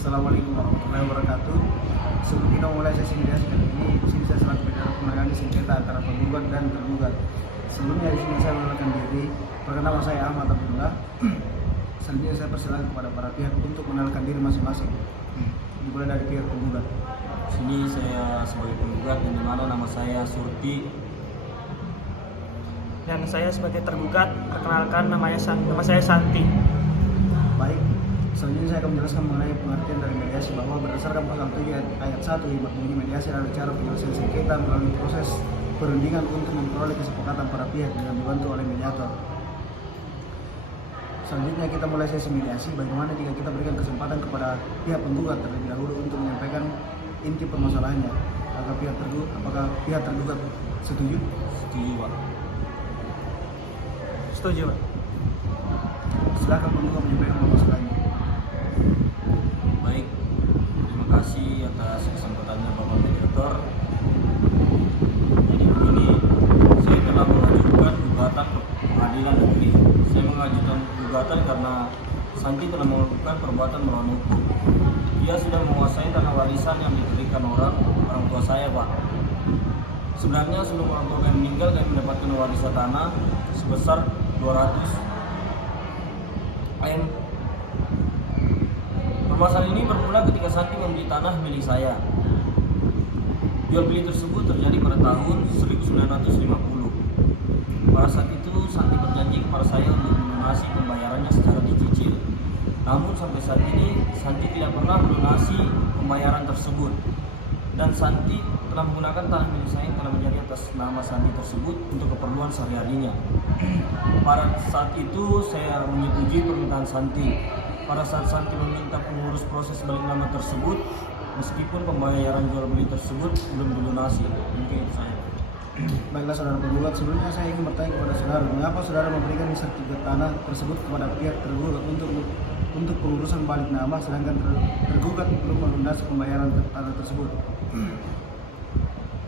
Assalamualaikum warahmatullahi wabarakatuh. Sebelum kita mulai sesi mediasi kali ini, di sini saya selaku pihak menangani sengketa antara penggugat dan tergugat. Sebelumnya di sini saya mengenalkan diri. Perkenalkan, nama saya Ahmad Abdullah. Selanjutnya saya persilakan kepada para pihak untuk mengenalkan diri masing-masing. Dimulai dari pihak penggugat. Sini saya sebagai penggugat, di mana nama saya Surti. Dan saya sebagai tergugat, perkenalkan nama saya Santi. Baik, selanjutnya saya akan menjelaskan mengenai pengertian dari mediasi bahwa berdasarkan pasal 7 ayat 1 yang berbunyi mediasi adalah cara penyelesaian sengketa melalui proses perundingan untuk memperoleh kesepakatan para pihak dengan dibantu oleh mediator. Selanjutnya kita mulai sesi mediasi. Bagaimana jika kita berikan kesempatan kepada pihak penggugat terlebih dahulu untuk menyampaikan inti permasalahannya? Apakah pihak tergugat setuju? Setuju, Pak. Setuju, Pak. Silakan penggugat menyampaikan permasalahannya. Baik, terima kasih atas kesempatannya Bapak Mediator. Jadi begini, saya telah mengajukan gugatan ke pengadilan negeri. Saya mengajukan gugatan karena Santi telah melakukan perbuatan melawan hukum. Dia sudah menguasai tanah warisan yang diberikan orang tua saya, Pak. Sebenarnya sebelum orang tua kami meninggal, kami mendapatkan warisan tanah sebesar 200 M. Permasalahan ini bermula ketika Santi membeli tanah milik saya. Jual beli tersebut terjadi pada tahun 1950. Pada saat itu Santi berjanji kepada saya untuk melunasi pembayarannya secara dicicil. Namun sampai saat ini Santi tidak pernah melunasi pembayaran tersebut. Dan Santi telah menggunakan tanah milik saya yang telah menjadi atas nama Santi tersebut untuk keperluan sehari-harinya. Pada saat itu saya menyetujui permintaan Santi. Pada saat Santi meminta pengurus proses balik nama tersebut, meskipun pembayaran jual beli tersebut belum dilunasi. Mungkin saya. Baiklah saudara penggugat, sebelumnya saya ingin bertanya kepada saudara, mengapa saudara memberikan sertifikat tanah tersebut kepada pihak tergugat untuk pengurusan balik nama, sedangkan tergugat belum melunasi pembayaran tanah tersebut?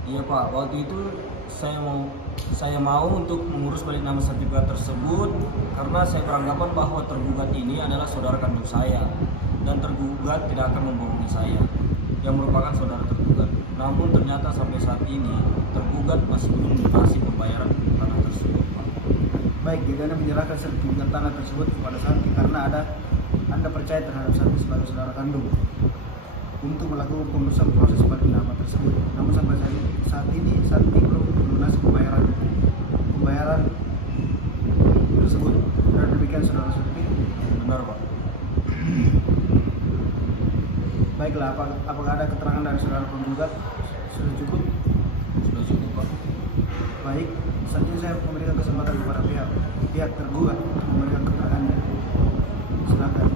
Iya, Pak, waktu itu saya mau untuk mengurus balik nama sertifikat tersebut karena saya beranggapan bahwa tergugat ini adalah saudara kandung saya dan tergugat tidak akan membohongi saya yang merupakan saudara tergugat. Namun ternyata sampai saat ini tergugat masih belum melunasi pembayaran tanah tersebut, Pak. Baik, jadi Anda menyerahkan sertifikat tanah tersebut kepada Santi karena Anda percaya terhadap Santi sebagai saudara kandung untuk melakukan pengurusan proses balik nama tersebut. Namun sampai saat ini Santi belum melunasi pembayaran tersebut. Dan demikian saudara Surti. Benar, Pak. Baiklah, apakah ada keterangan dari saudara penggugat? Sudah cukup? Sudah cukup, Pak. Baik, selanjutnya saya memberikan kesempatan kepada pihak tergugat untuk memberikan keterangannya. Silakan.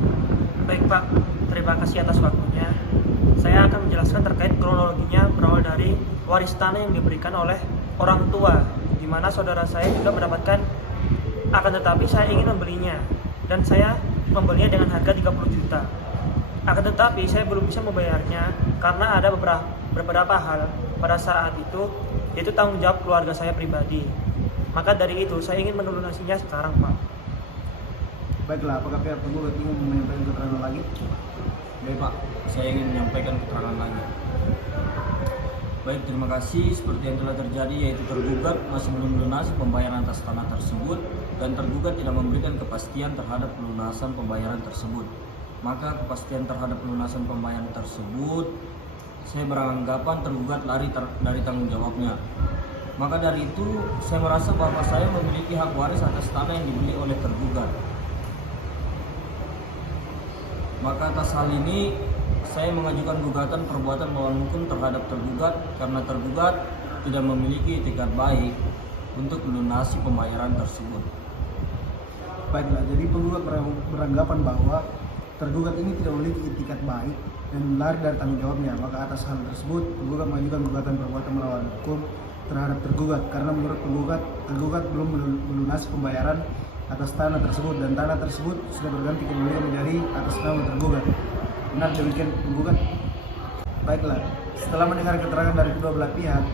Baik, Pak. Terima kasih atas waktunya. Saya akan menjelaskan terkait kronologinya berawal dari waris tanah yang diberikan oleh orang tua, di mana saudara saya juga mendapatkan, akan tetapi saya ingin membelinya dan saya membelinya dengan harga 30 juta. Akan tetapi saya belum bisa membayarnya karena ada beberapa hal pada saat itu, yaitu tanggung jawab keluarga saya pribadi. Maka dari itu saya ingin melunasinya sekarang, Pak. Baiklah, apakah pihak penggugat ingin menyampaikan keterangan lagi? Baik, Pak, saya ingin menyampaikan keterangan lagi. Baik, terima kasih. Seperti yang telah terjadi, yaitu tergugat masih belum melunasi pembayaran atas tanah tersebut dan tergugat tidak memberikan kepastian terhadap pelunasan pembayaran tersebut. Maka kepastian terhadap pelunasan pembayaran tersebut, saya beranggapan tergugat lari dari tanggung jawabnya. Maka dari itu, saya merasa bahwa saya memiliki hak waris atas tanah yang dibeli oleh tergugat. Maka atas hal ini saya mengajukan gugatan perbuatan melawan hukum terhadap tergugat karena tergugat tidak memiliki etikat baik untuk melunasi pembayaran tersebut. Baiklah, jadi penggugat beranggapan bahwa tergugat ini tidak memiliki etikat baik dan lari dari tanggung jawabnya. Maka atas hal tersebut penggugat mengajukan gugatan perbuatan melawan hukum terhadap tergugat karena menurut tergugat belum melunasi pembayaran atas tanah tersebut dan tanah tersebut sudah berganti kembali dari atas nama tergugat. Benar demikian penggugat? Baiklah, setelah mendengar keterangan dari kedua belah pihak,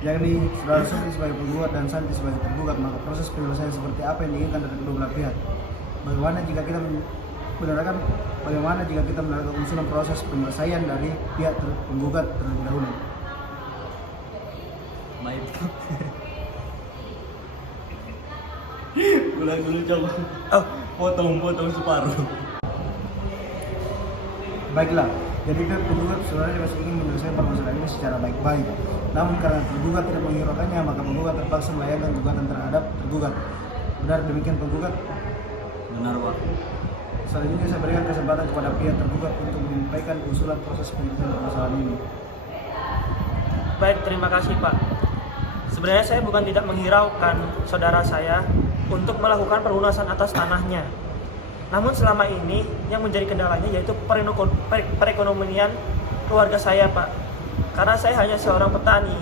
yakni saudara Surti sebagai penggugat dan Santi sebagai tergugat, maka proses penyelesaian seperti apa yang diinginkan dari kedua belah pihak? Bagaimana jika kita saudara kan bagaimana jika kita melakukan usulan proses penyelesaian dari pihak penggugat terlebih dahulu. Baik. Ulang dulu coba. Oh, Potong separuh. Baiklah, jadi pihak penggugat sebenarnya masih ingin menyelesaikan permasalahan ini secara baik-baik. Namun karena tergugat tidak menghiraukannya, maka penggugat terpaksa melayangkan gugatan terhadap tergugat. Benar demikian penggugat? Benar, Pak. Selanjutnya saya berikan kesempatan kepada pihak tergugat untuk menyampaikan usulan proses penyelesaian permasalahan ini. baik, terima kasih Pak. Sebenarnya saya bukan tidak menghiraukan saudara saya untuk melakukan pelunasan atas tanahnya. Namun selama ini yang menjadi kendalanya yaitu perekonomian keluarga saya, Pak. Karena saya hanya seorang petani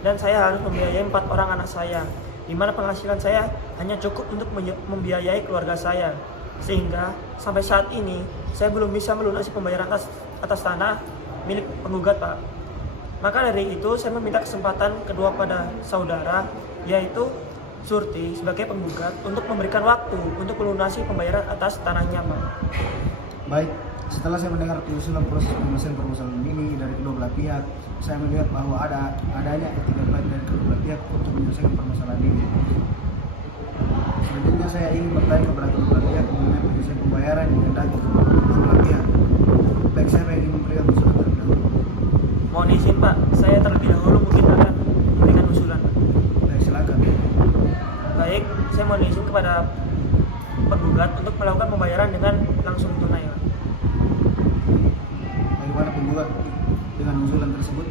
dan saya harus membiayai 4 orang anak saya, di mana penghasilan saya hanya cukup untuk membiayai keluarga saya. Sehingga sampai saat ini saya belum bisa melunasi pembayaran atas tanah milik penggugat, Pak. Maka dari itu saya meminta kesempatan kedua pada saudara, yaitu Surti sebagai penggugat untuk memberikan waktu untuk melunasi pembayaran atas tanahnya, Pak. Baik, setelah saya mendengar usulan proses penyelesaian permasalahan ini dari kedua belah pihak, saya melihat bahwa adanya etikat baik dari kedua belah pihak untuk menyelesaikan permasalahan ini. Selanjutnya saya ingin bertanya kepada kedua belah pihak mengenai penyelesaian pembayaran yang dikehendaki kedua belah pihak. Baik, saya ingin memberikan usulan terlebih dahulu. Mohon izin, Pak, saya terlebih dahulu mungkin akan memberikan usulan. Baik, silakan. Baik, saya mohon izin kepada penggugat untuk melakukan pembayaran dengan langsung tunai, Pak. Bagaimana penggugat dengan usulan tersebut?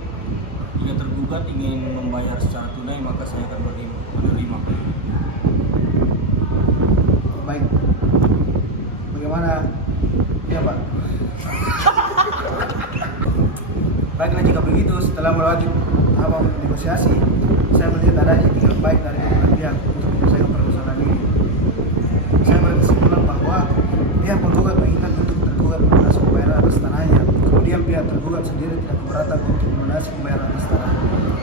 Jika tergugat ingin membayar secara tunai, maka saya akan menerima. Baik. Bagaimana? Ya, Pak. Baiklah, jika begitu, setelah melewati tahap negosiasi, saya melihat adanya etikat baik dari kedua pihak untuk menyelesaikan permasalahan ini. Saya berkesimpulan bahwa pihak penggugat menginginkan untuk tergugat melunasi pembayaran atas tanahnya. Kemudian pihak tergugat sendiri tidak keberatan untuk melunasi pembayaran atas tanah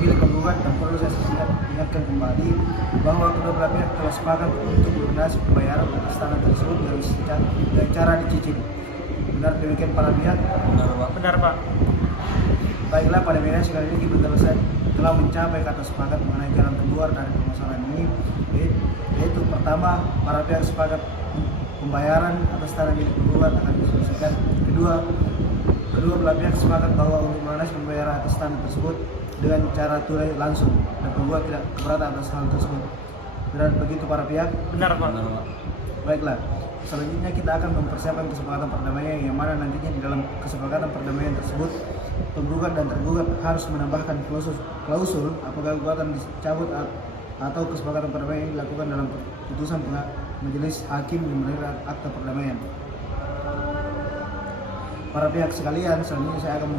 milik penggugat, dan perlu saya ingatkan kembali bahwa kedua belah pihak telah sepakat untuk melunasi pembayaran atas tanah tersebut dengan cara dicicil. Benar demikian para pihak? Benar, Pak. Benar, Pak. Baiklah, pada mediasi kali ini kita telah mencapai kata sepakat mengenai jalan keluar dari permasalahan ini, yaitu pertama, para pihak sepakat pembayaran atas tanah milik penggugat akan diselesaikan. Kedua belah pihak sepakat bahwa untuk melunasi pembayaran atas tanah tersebut dengan cara tunai langsung, dan penggugat tidak keberatan atas hal tersebut. Benar begitu para pihak? Benar, Pak. Benar, Pak. Baiklah, selanjutnya kita akan mempersiapkan kesepakatan perdamaian yang mana nantinya di dalam kesepakatan perdamaian tersebut penggugat dan tergugat harus menambahkan klausul apabila gugatan dicabut atau kesepakatan perdamaian dilakukan dalam putusan majelis hakim yang menerima akta perdamaian. Para pihak sekalian, selanjutnya saya akan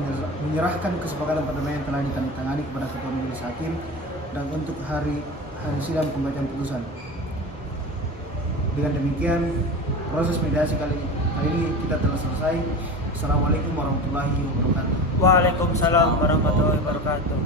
menyerahkan kesepakatan perdamaian yang telah ditandatangani kepada ketua majelis hakim dan untuk hari sidang pembacaan putusan. Dengan demikian, proses mediasi kali ini kita telah selesai. Assalamualaikum warahmatullahi wabarakatuh. Waalaikumsalam warahmatullahi wabarakatuh.